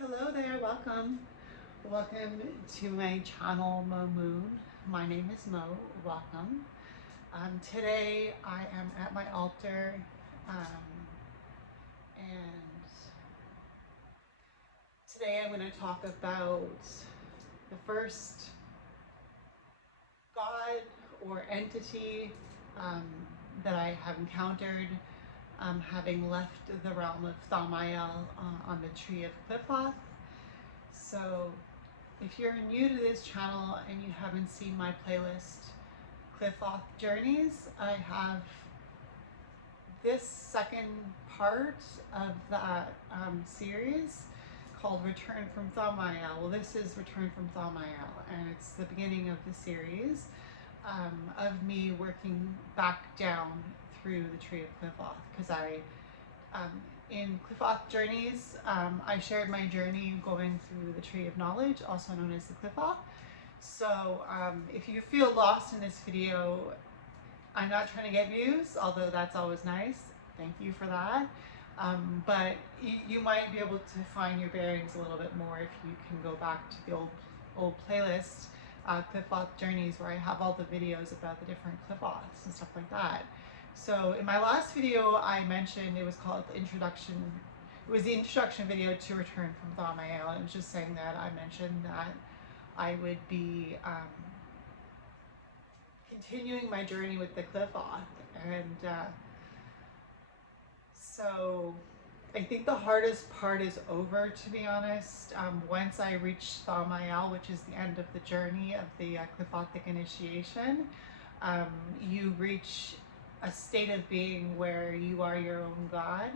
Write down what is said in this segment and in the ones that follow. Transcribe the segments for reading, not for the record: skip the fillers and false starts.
Hello there, welcome. Welcome to my channel, Mo Moon. My name is Mo, welcome. Today I am at my altar and today I'm going to talk about the first God or entity that I have encountered having left the realm of Thaumiel on the tree of Qlipoth. So if you're new to this channel and you haven't seen my playlist, Qlipoth Journeys, I have this second part of that series called Return from Thaumiel. Well, this is Return from Thaumiel, and it's the beginning of the series of me working back down through the tree of Qlipoth, because in Qlipoth Journeys, I shared my journey going through the Tree of Knowledge, also known as the Qlipoth. So if you feel lost in this video, I'm not trying to get views, although that's always nice. Thank you for that. But you might be able to find your bearings a little bit more if you can go back to the old playlist, Qlipoth Journeys, where I have all the videos about the different Qlipoths and stuff like that. So in my last video, I mentioned it was called the introduction. It was the introduction video to Return from Thaumiel. It was just saying that I mentioned that I would be continuing my journey with the Qlipoth, and so I think the hardest part is over, to be honest. Once I reach Thaumiel, which is the end of the journey of the Qlipothic initiation, you reach a state of being where you are your own God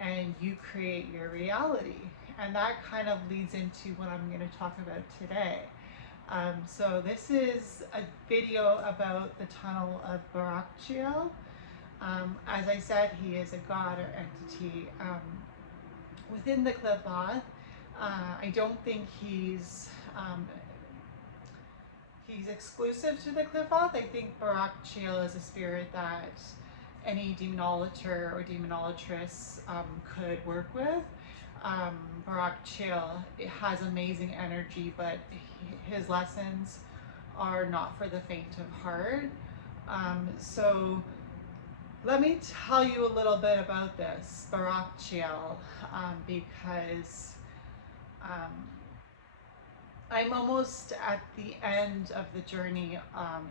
and you create your reality. And that kind of leads into what I'm going to talk about today. So this is a video about the tunnel of Baratchial. As I said, he is a god or entity within the Qlipoth. I don't think he's exclusive to the Qlipoth. I think Baratchial is a spirit that any demonologer or demonolotress could work with. Baratchial has amazing energy, but his lessons are not for the faint of heart. So let me tell you a little bit about this Baratchial, because I'm almost at the end of the journey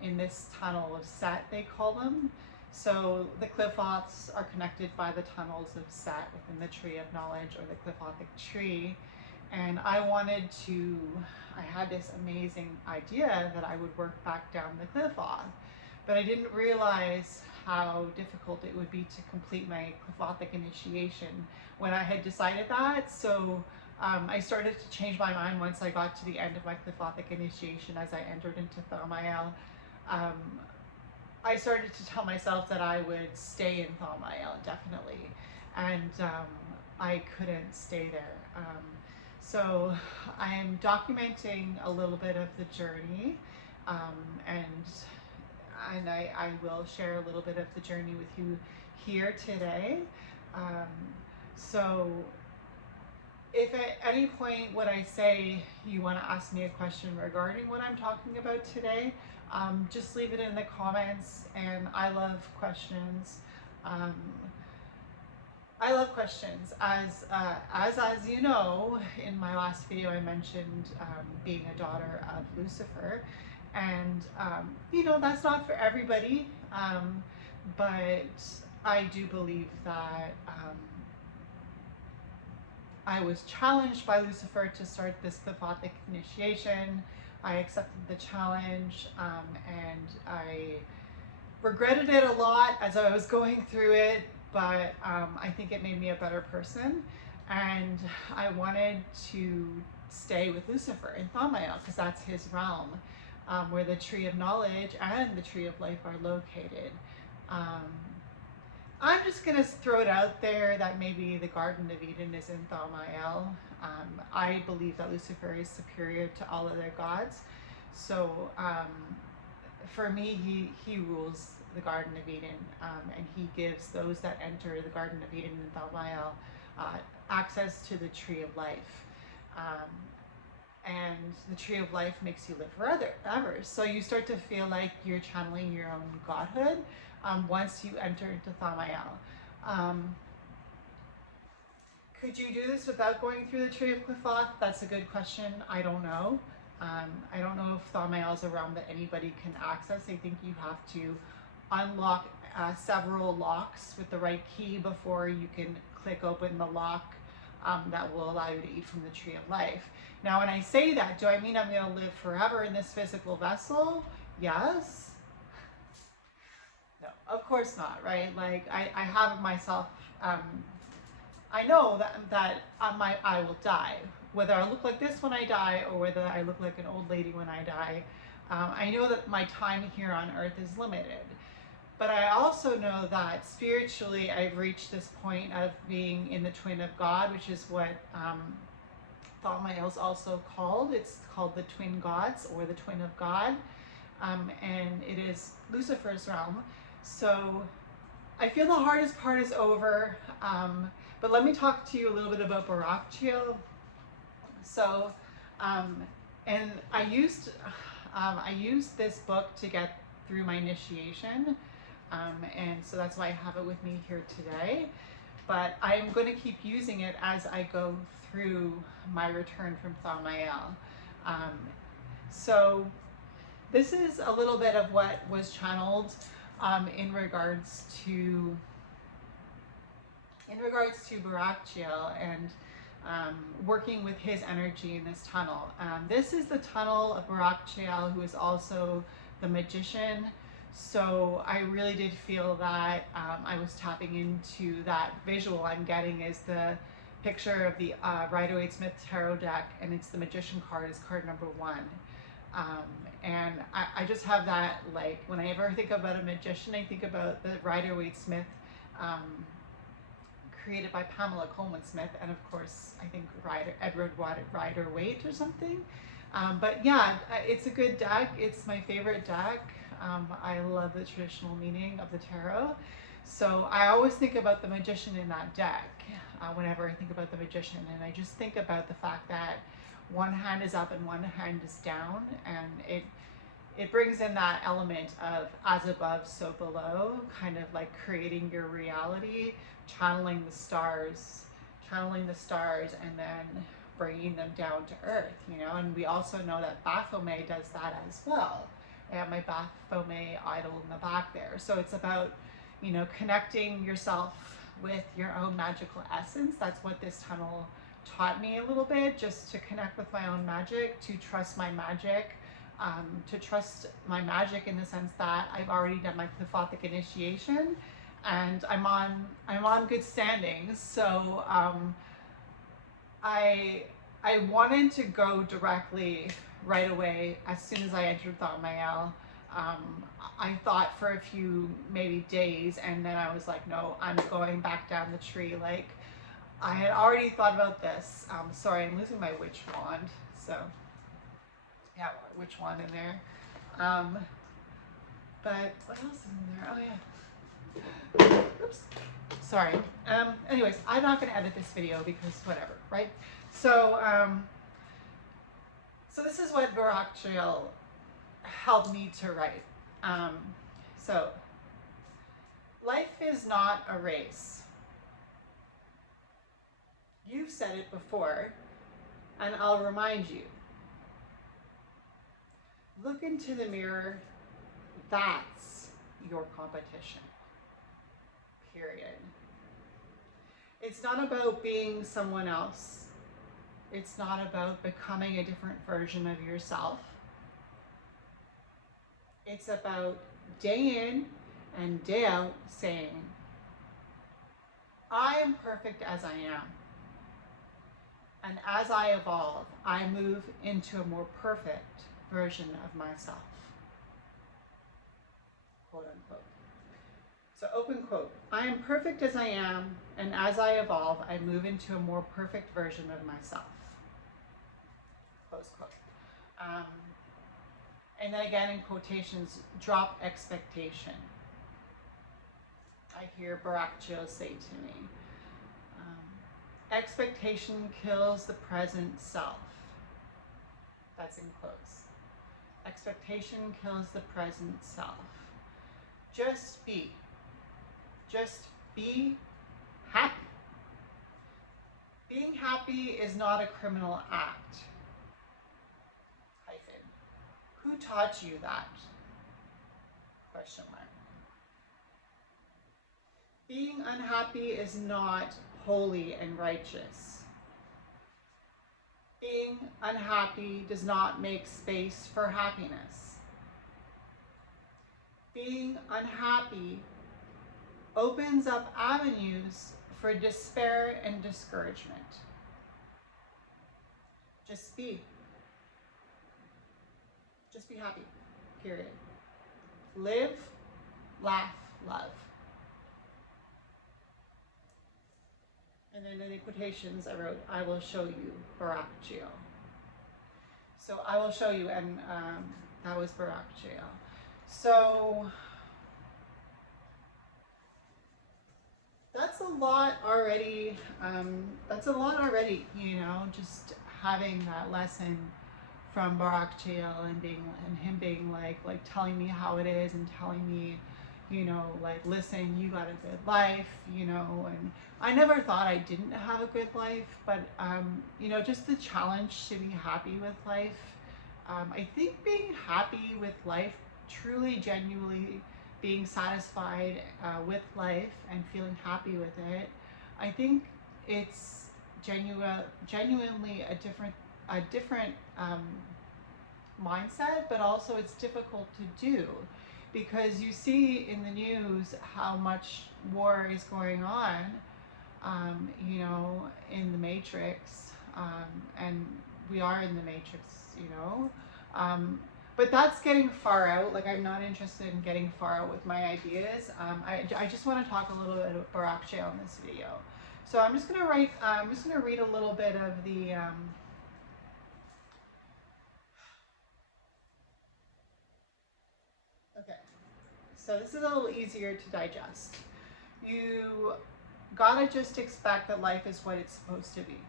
in this tunnel of Set, they call them. So the Qlipoths are connected by the tunnels of Set within the Tree of Knowledge, or the Qlipothic tree. And I had this amazing idea that I would work back down the Qlipoth, but I didn't realize how difficult it would be to complete my Qlipothic initiation when I had decided that. So I started to change my mind once I got to the end of my Qlipothic initiation. As I entered into Thaumiel, I started to tell myself that I would stay in Thaumiel indefinitely, and I couldn't stay there. So I'm documenting a little bit of the journey, and I will share a little bit of the journey with you here today. So if at any point what I say you want to ask me a question regarding what I'm talking about today, just leave it in the comments. And I love questions. I love questions. As you know, in my last video I mentioned being a daughter of Lucifer, and you know, that's not for everybody, but I do believe that I was challenged by Lucifer to start this Qlipothic initiation. I accepted the challenge, and I regretted it a lot as I was going through it, but I think it made me a better person. And I wanted to stay with Lucifer in Thaumiel, because that's his realm, where the Tree of Knowledge and the Tree of Life are located. I'm just going to throw it out there that maybe the Garden of Eden is in Thaumiel. I believe that Lucifer is superior to all other gods. So for me, he rules the Garden of Eden, and he gives those that enter the Garden of Eden in Thaumiel access to the Tree of Life. And the tree of life makes you live forever. So you start to feel like you're channeling your own godhood once you enter into Thaumiel. Could you do this without going through the tree of Qlipoth? That's a good question. I don't know. I don't know if Thaumiel is a realm that anybody can access. I think you have to unlock several locks with the right key before you can click open the lock that will allow you to eat from the tree of life. Now, when I say that, do I mean I'm going to live forever in this physical vessel? Yes. No, of course not, right? Like I have myself, I know that I will die. Whether I look like this when I die or whether I look like an old lady when I die, I know that my time here on earth is limited. But I also know that spiritually I've reached this point of being in the twin of God, which is what Thaumiel is also called. It's called the twin gods or the twin of God. And it is Lucifer's realm. So I feel the hardest part is over. But let me talk to you a little bit about Baratchial. So, and I used this book to get through my initiation. And so that's why I have it with me here today. But I'm going to keep using it as I go through my return from Thaumiel. So this is a little bit of what was channeled in regards to Baratchial and working with his energy in this tunnel. This is the tunnel of Baratchial, who is also the magician. So I really did feel that I was tapping into that visual I'm getting is the picture of the Rider-Waite-Smith tarot deck, and it's the magician card is card number 1. And I just have that, like, when I ever think about a magician, I think about the Rider-Waite-Smith created by Pamela Coleman Smith, and of course I think Edward Rider-Waite or something. But yeah, it's a good deck. It's my favorite deck. I love the traditional meaning of the tarot. So I always think about the magician in that deck whenever I think about the magician, and I just think about the fact that one hand is up and one hand is down, and it brings in that element of as above, so below, kind of like creating your reality, channeling the stars, and then bringing them down to earth, you know. And we also know that Baphomet does that as well. I have my Baphomet idol in the back there. So it's about, you know, connecting yourself with your own magical essence. That's what this tunnel taught me a little bit, just to connect with my own magic, to trust my magic, in the sense that I've already done my Qliphothic initiation, and I'm on good standing. So I wanted to go directly right away as soon as I entered Thaumiel. I thought for a few maybe days, and then I was like, no, I'm going back down the tree. Like, I had already thought about this. Sorry, I'm losing my witch wand. So yeah, witch wand in there. But what else is in there? Oh yeah. Oops. Sorry. Anyways, I'm not going to edit this video because whatever, right? So, so this is what Baratchial helped me to write. So, life is not a race. You've said it before, and I'll remind you. Look into the mirror. That's your competition. Period. It's not about being someone else. It's not about becoming a different version of yourself. It's about day in and day out saying, I am perfect as I am. And as I evolve, I move into a more perfect version of myself. Quote unquote. So open quote, I am perfect as I am, and as I evolve, I move into a more perfect version of myself. Close quote. And then again in quotations, drop expectation. I hear Baratchial say to me, Expectation kills the present self. That's in quotes. Expectation kills the present self. Just be. Just be happy. Being happy is not a criminal act. Hyphen. Who taught you that? Question mark. Being unhappy is not holy and righteous. Being unhappy does not make space for happiness. Being unhappy opens up avenues for despair and discouragement. Just be. Just be happy, period. Live, laugh, love. And then in the quotations I wrote, I will show you Baratchial. So I will show you, and that was Baratchial. So that's a lot already. You know, just having that lesson from Baratchial and him being like telling me how it is and telling me, you know, like, listen, you got a good life, you know. And I never thought I didn't have a good life, but you know, just the challenge to be happy with life. I think being happy with life, truly, genuinely being satisfied with life and feeling happy with it, I think it's genuinely a different mindset, but also it's difficult to do, because you see in the news how much war is going on, you know, in the Matrix, and we are in the Matrix, you know. But that's getting far out. Like, I'm not interested in getting far out with my ideas. I just want to talk a little bit about Baratchial in this video. So I'm just gonna read a little bit of the okay. So this is a little easier to digest. You gotta just expect that life is what it's supposed to be.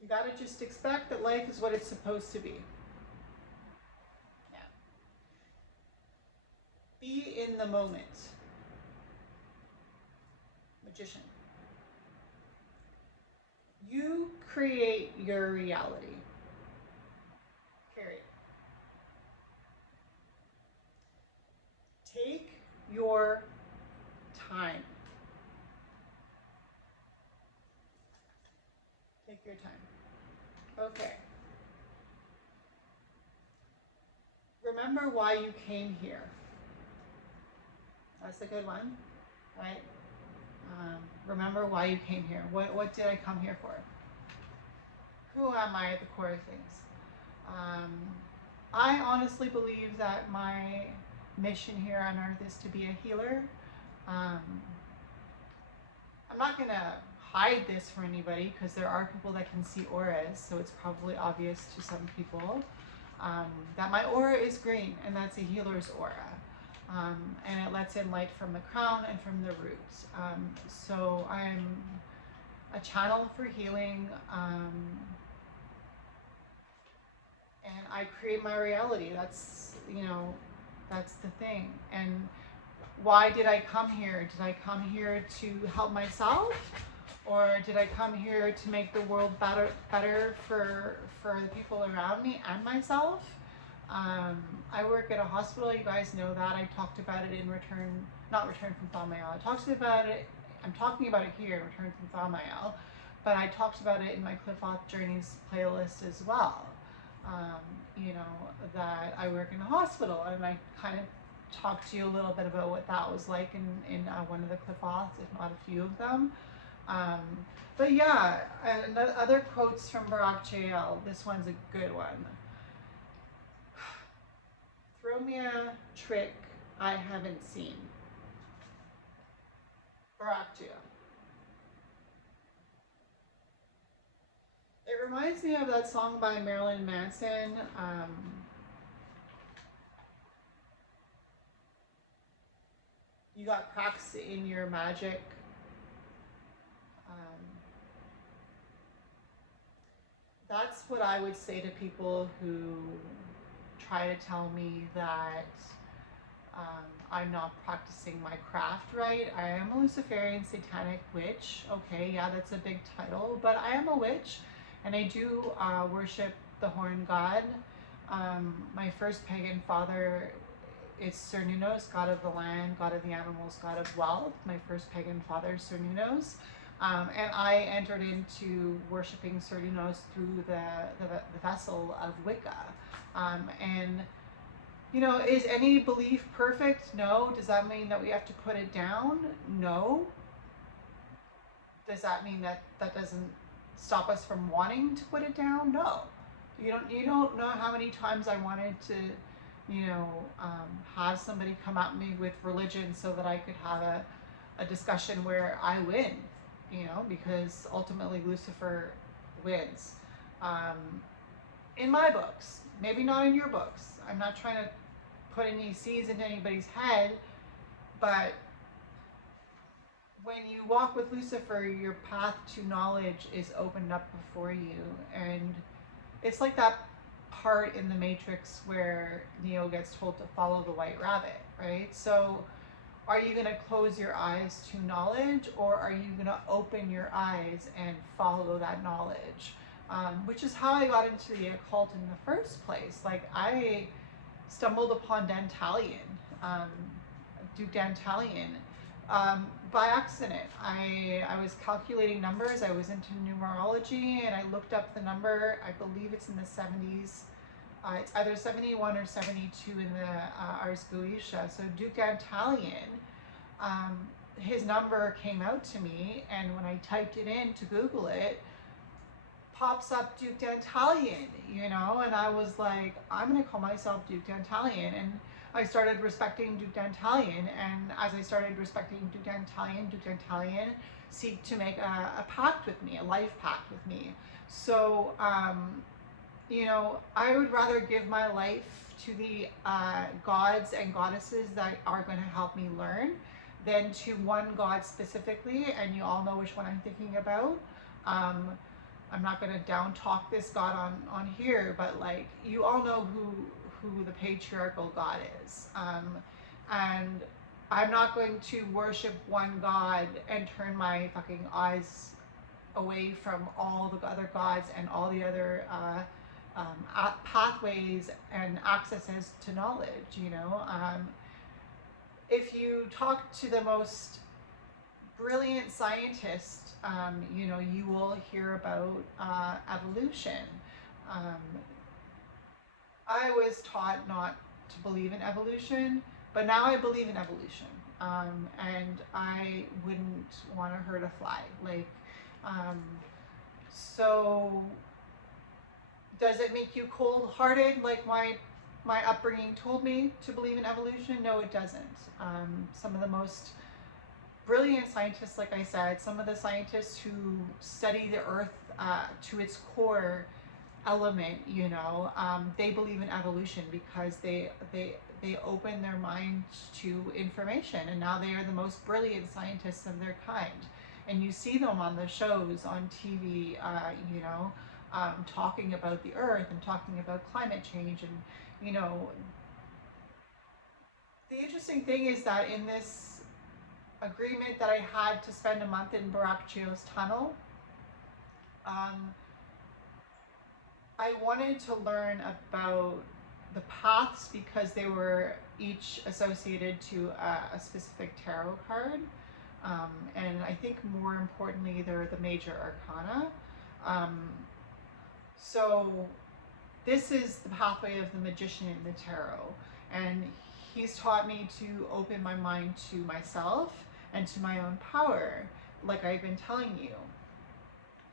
You gotta just expect that life is what it's supposed to be. Yeah. Be in the moment. Magician. You create your reality. Period. Take your time. Take your time. Okay. Remember why you came here. That's a good one, right? Remember why you came here. What did I come here for? Who am I at the core of things? I honestly believe that my mission here on earth is to be a healer. I'm not gonna hide this for anybody, because there are people that can see auras, so it's probably obvious to some people that my aura is green, and that's a healer's aura. And it lets in light from the crown and from the roots. So I'm a channel for healing, and I create my reality. That's, you know, that's the thing. And why did I come here? Did I come here to help myself? Or did I come here to make the world better for the people around me and myself? I work at a hospital, you guys know that. I talked about it in not Return from Thaumiel. I talked about it, I'm talking about it here in Return from Thaumiel, but I talked about it in my Cliff Off Journeys playlist as well. You know, that I work in a hospital, and I kind of talked to you a little bit about what that was like in one of the Cliff Offs, if not a few of them. But yeah, and other quotes from Baratchial. This one's a good one. Throw me a trick I haven't seen. Baratchial. It reminds me of that song by Marilyn Manson. you got cracks in your magic. Um, that's what I would say to people who try to tell me that I'm not practicing my craft right. I am a Luciferian satanic witch. Okay, yeah, that's a big title, but I am a witch, and I do worship the horn god. My first pagan father is Cernunnos, god of the land, god of the animals, god of wealth. My first pagan father is Cernunnos. And I entered into worshiping Cernunnos through the vessel of Wicca. And you know, is any belief perfect? No. Does that mean that we have to put it down? No. Does that mean that that doesn't stop us from wanting to put it down? No. You don't know how many times I wanted to, you know, have somebody come at me with religion so that I could have a discussion where I win, you know, because ultimately Lucifer wins. In my books, maybe not in your books. I'm not trying to put any seeds into anybody's head, but when you walk with Lucifer, your path to knowledge is opened up before you. And it's like that part in the Matrix where Neo gets told to follow the white rabbit, right? So are you going to close your eyes to knowledge, or are you going to open your eyes and follow that knowledge? Which is how I got into the occult in the first place. Like, I stumbled upon Dantalian, Duke Dantalian, by accident. I was calculating numbers. I was into numerology, and I looked up the number. I believe it's in the 70s. It's either 71 or 72 in the Ars Goetia. So Duke Dantalian, his number came out to me, and when I typed it in to Google it, pops up Duke Dantalian, you know, and I was like, I'm going to call myself Duke Dantalian. And I started respecting Duke Dantalian, and as I started respecting Duke Dantalian seeked to make a pact with me, a life pact with me. So, you know, I would rather give my life to the gods and goddesses that are going to help me learn than to one god specifically, and you all know which one I'm thinking about. I'm not going to down talk this god on here, but like, you all know who the patriarchal god is. And I'm not going to worship one god and turn my fucking eyes away from all the other gods and all the other pathways and accesses to knowledge, you know. If you talk to the most brilliant scientist, you know, you will hear about evolution. I was taught not to believe in evolution, but now I believe in evolution. And I wouldn't want to hurt a fly. Like, so does it make you cold-hearted like my upbringing told me to believe in evolution? No, it doesn't. Some of the most brilliant scientists, like I said, some of the scientists who study the earth to its core element, you know, they believe in evolution because they open their mind to information, and now they are the most brilliant scientists of their kind. And you see them on the shows on TV, you know, talking about the earth and talking about climate change. And, you know, the interesting thing is that in this agreement that I had to spend a month in Baratchial's tunnel, I wanted to learn about the paths because they were each associated to a specific tarot card. And I think more importantly, they're the major arcana. So this is the pathway of the magician in the tarot. And he's taught me to open my mind to myself and to my own power, like I've been telling you.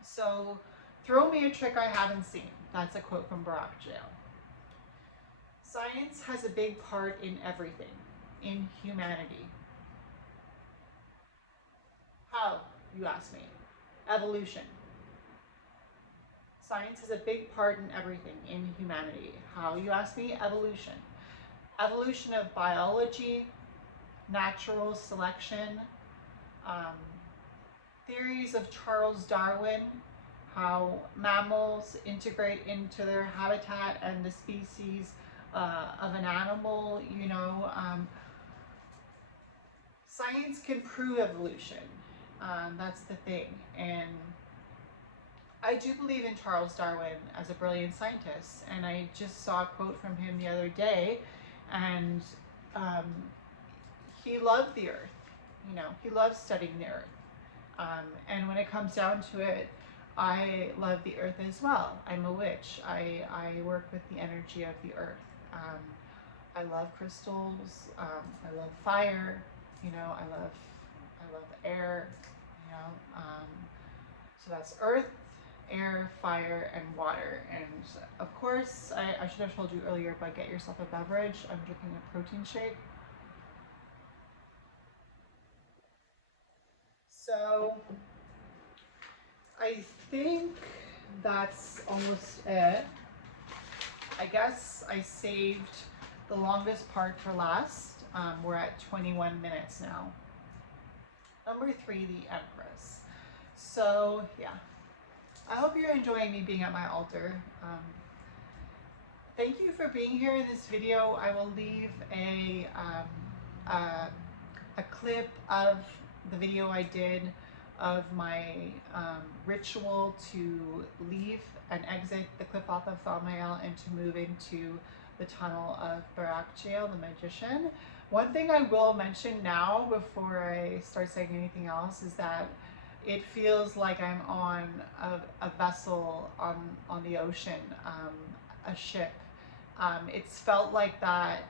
So, throw me a trick I haven't seen. That's a quote from Baratchial. Science has a big part in everything, in humanity. How, you ask me? Evolution. Science has a big part in everything, in humanity. How, you ask me? Evolution. Evolution of biology, natural selection, um, theories of Charles Darwin, how mammals integrate into their habitat and the species of an animal, science can prove evolution. That's the thing. And I do believe in Charles Darwin as a brilliant scientist. And I just saw a quote from him the other day, and um, he loved the earth. He loves studying the earth. And when it comes down to it, I love the earth as well. I'm a witch. I work with the energy of the earth. I love crystals. I love fire. I love air. So that's earth, air, fire, and water. And of course, I should have told you earlier, but get yourself a beverage. I'm drinking a protein shake. So I think that's almost it. I guess I saved the longest part for last. We're at 21 minutes now. Number 3, the Empress. So yeah, I hope you're enjoying me being at my altar. Thank you for being here in this video. I will leave a clip of the video I did of my ritual to leave and exit the Qliphotha of Thaumiel and to move into the tunnel of Baratchial, the magician. One thing I will mention now before I start saying anything else is that it feels like I'm on a vessel on the ocean, a ship. It's felt like that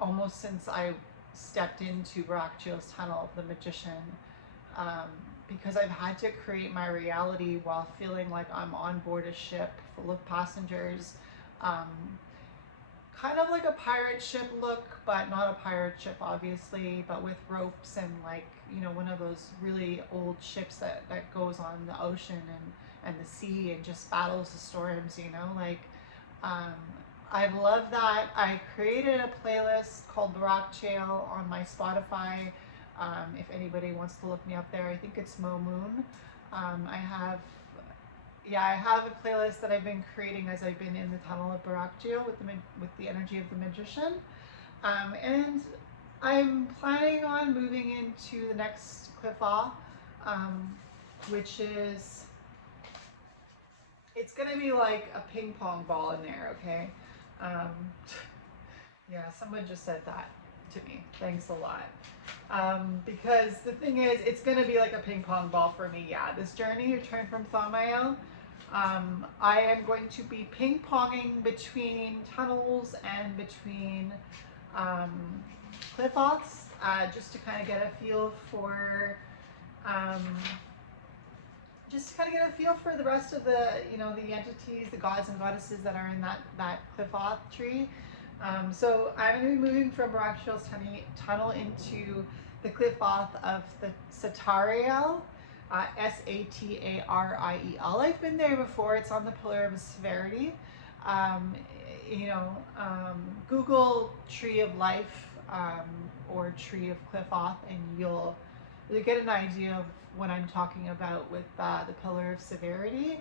almost since I stepped into Baratchial's tunnel of the magician, because I've had to create my reality while feeling like I'm on board a ship full of passengers. Kind of like a pirate ship look, but not a pirate ship obviously, but with ropes and one of those really old ships that goes on the ocean and the sea and just battles the storms, I love that. I created a playlist called Baratchial on my Spotify. If anybody wants to look me up there, I think it's Mo Moon. I have a playlist that I've been creating as I've been in the tunnel of Baratchial with the energy of the magician. And I'm planning on moving into the next Qliphotha, which is, it's gonna be like a ping pong ball in there, okay? Yeah, someone just said that to me. Thanks a lot. Because the thing is, it's gonna be like a ping pong ball for me. Yeah, this journey return from Thaumiel, I am going to be ping ponging between tunnels and between Qliphoths, just to kind of get a feel for the rest of the the entities, the gods and goddesses that are in that Qliphoth tree. So I'm going to be moving from Baratchial's tunnel into the Qliphoth of the Thaumiel, Satariel. I've been there before. It's on the Pillar of Severity. Google Tree of Life or Tree of Qliphoth, and you'll get an idea of what I'm talking about with the Pillar of Severity.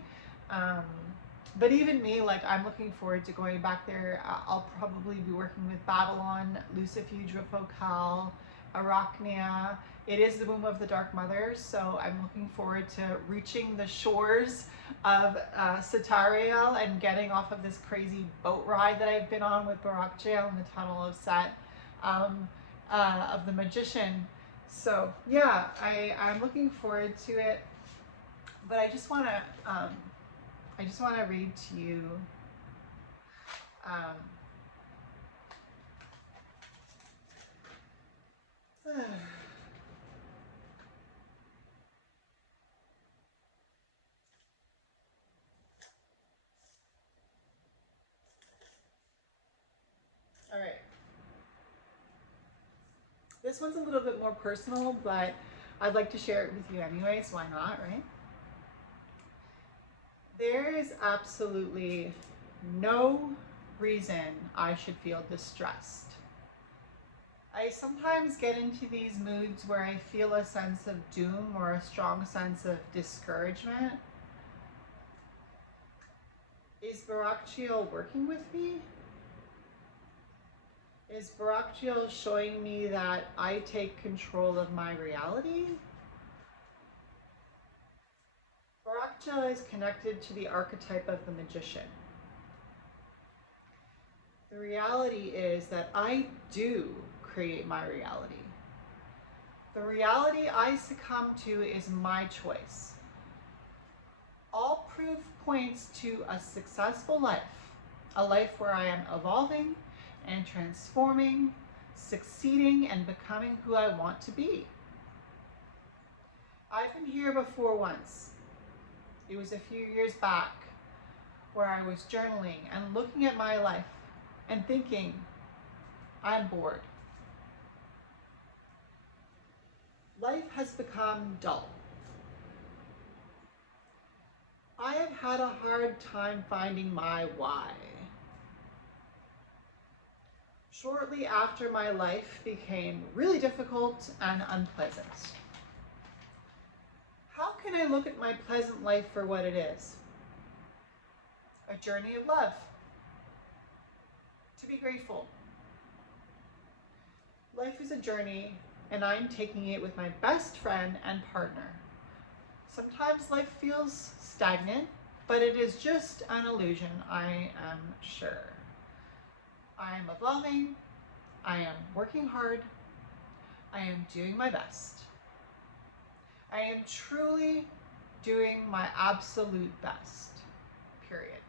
But even me, I'm looking forward to going back there. I'll probably be working with Babylon, Lucifugera Focal, Arachnia. It is the womb of the Dark Mother, so I'm looking forward to reaching the shores of Satariel and getting off of this crazy boat ride that I've been on with Baratchial in the tunnel of Set, of the magician. So yeah, I'm looking forward to it. But I just want to read to you all right. This one's a little bit more personal, but I'd like to share it with you anyways. Why not, right? There is absolutely no reason I should feel distressed. I sometimes get into these moods where I feel a sense of doom or a strong sense of discouragement. Is Baratchial working with me? Is Baratchial showing me that I take control of my reality? Baratchial is connected to the archetype of the magician. The reality is that I do create my reality. The reality I succumb to is my choice. All proof points to a successful life, a life where I am evolving and transforming, succeeding and becoming who I want to be. I've been here before once. It was a few years back where I was journaling and looking at my life and thinking, I'm bored. Life has become dull. I have had a hard time finding my why. Shortly after, my life became really difficult and unpleasant. How can I look at my pleasant life for what it is? A journey of love. To be grateful. Life is a journey, and I'm taking it with my best friend and partner. Sometimes life feels stagnant, but it is just an illusion, I am sure. I am evolving, I am working hard, I am doing my best. I am truly doing my absolute best, period.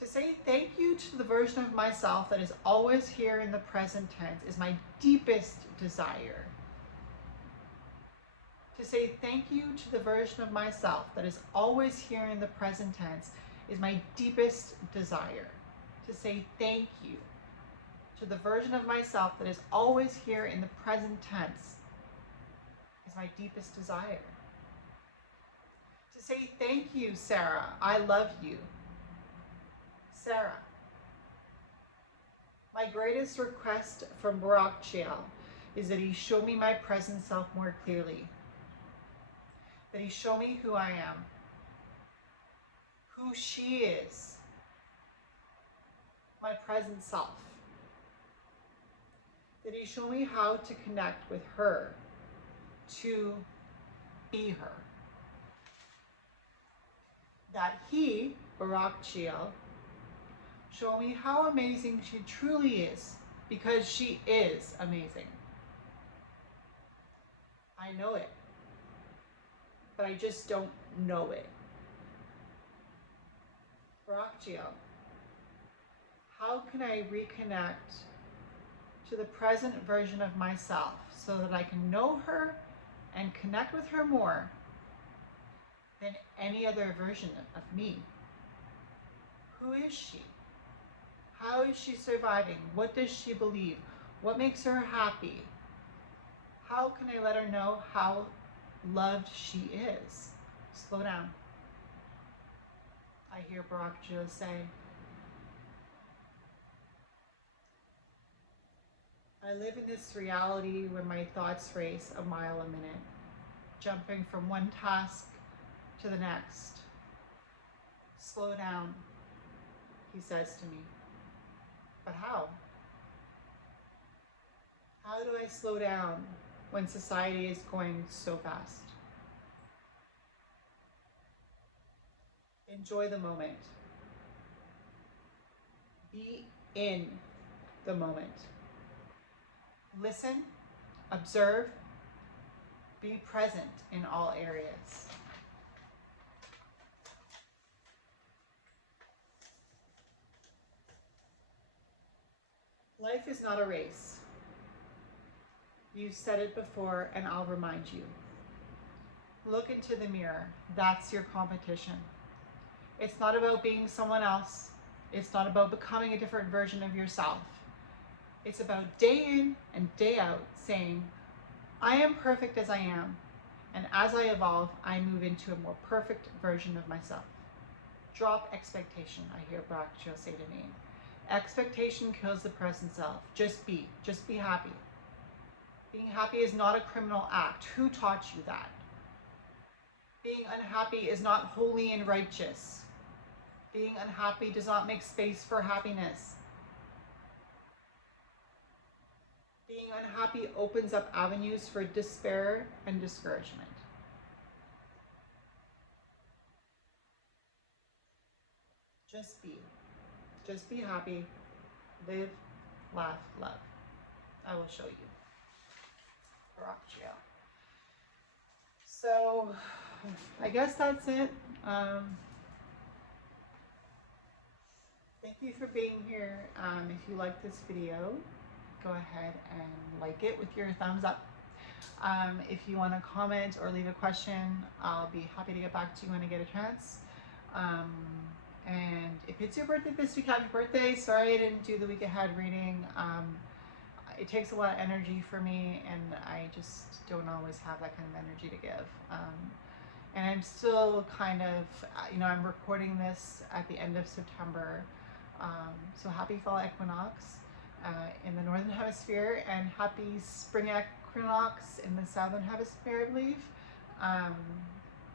To say thank you to the version of myself that is always here in the present tense is my deepest desire. To say thank you to the version of myself that is always here in the present tense is my deepest desire. To say thank you to the version of myself that is always here in the present tense is my deepest desire. To say thank you, Sarah, I love you. Sarah, my greatest request from Baratchial is that he show me my present self more clearly. That he show me who I am, who she is, my present self. That he show me how to connect with her, to be her. That he, Baratchial, show me how amazing she truly is, because she is amazing. I know it, but I just don't know it. Baratchial, how can I reconnect to the present version of myself so that I can know her and connect with her more than any other version of me? Who is she? How is she surviving? What does she believe? What makes her happy? How can I let her know how loved she is? Slow down. I hear Baratchial say, I live in this reality where my thoughts race a mile a minute, jumping from one task to the next. Slow down, he says to me. But how? How do I slow down when society is going so fast? Enjoy the moment. Be in the moment. Listen, observe, be present in all areas. Life is not a race. You've said it before, and I'll remind you. Look into the mirror. That's your competition. It's not about being someone else. It's not about becoming a different version of yourself. It's about day in and day out saying, I am perfect as I am, and as I evolve, I move into a more perfect version of myself. Drop expectation, I hear Baratchial say to me, Expectation kills the present self. Just be happy. Being happy is not a criminal act. Who taught you that? Being unhappy is not holy and righteous. Being unhappy does not make space for happiness. Being unhappy opens up avenues for despair and discouragement. Just be. Just be happy. Live, laugh, love. I will show you. Baratchial. So, I guess that's it. Thank you for being here. If you like this video, go ahead and like it with your thumbs up. If you want to comment or leave a question, I'll be happy to get back to you when I get a chance. And if it's your birthday this week, happy birthday. Sorry I didn't do the week ahead reading. It takes a lot of energy for me, and I just don't always have that kind of energy to give. And I'm still kind of, I'm recording this at the end of September. So happy fall equinox in the northern hemisphere, and happy spring equinox in the southern hemisphere, I believe.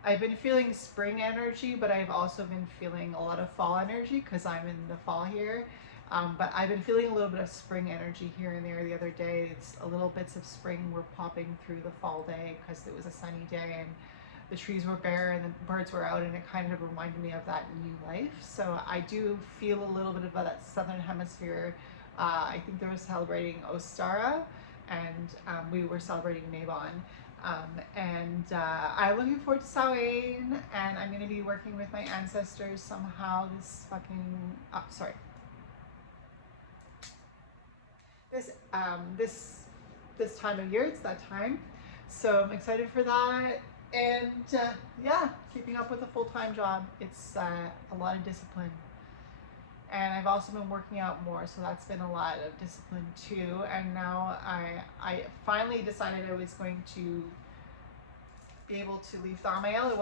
I've been feeling spring energy, but I've also been feeling a lot of fall energy because I'm in the fall here. But I've been feeling a little bit of spring energy here and there. The other day, it's a little bits of spring were popping through the fall day because it was a sunny day and the trees were bare and the birds were out, and it kind of reminded me of that new life. So I do feel a little bit of that southern hemisphere. I think they were celebrating Ostara, and we were celebrating Mabon. I'm looking forward to Samhain, and I'm going to be working with my ancestors somehow this this time of year. It's that time, so I'm excited for that. And yeah, keeping up with a full-time job, it's a lot of discipline. And I've also been working out more, so that's been a lot of discipline too. And now I finally decided I was going to be able to leave Thaumiel. It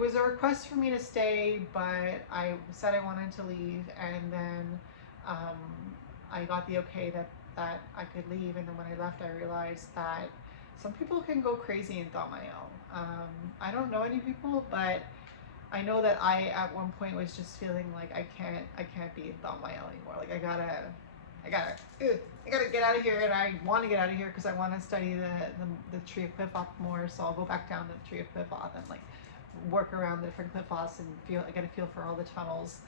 was a request for me to stay, but I said I wanted to leave, and then I got the okay that I could leave. And then when I left, I realized that some people can go crazy in Thaumiel. I don't know any people, but I know that I at one point was just feeling like I can't be in Thaumiel anymore. Like I gotta get out of here, and I want to get out of here because I want to study the tree of Qliphotht more. So I'll go back down to the tree of Qliphotht and like work around the different Qliphotths and get a feel for all the tunnels.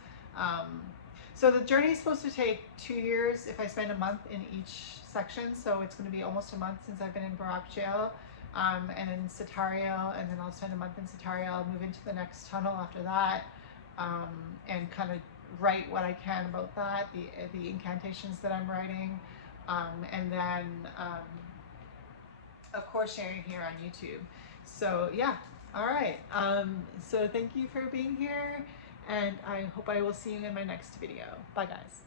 So the journey is supposed to take 2 years if I spend a month in each section. So it's going to be almost a month since I've been in Baratchial. And in Thaumiel, and then I'll spend a month in Thaumiel. I'll move into the next tunnel after that, and kind of write what I can about that, the incantations that I'm writing, and then of course sharing here on YouTube. So yeah, all right. So thank you for being here, and I hope I will see you in my next video. Bye guys.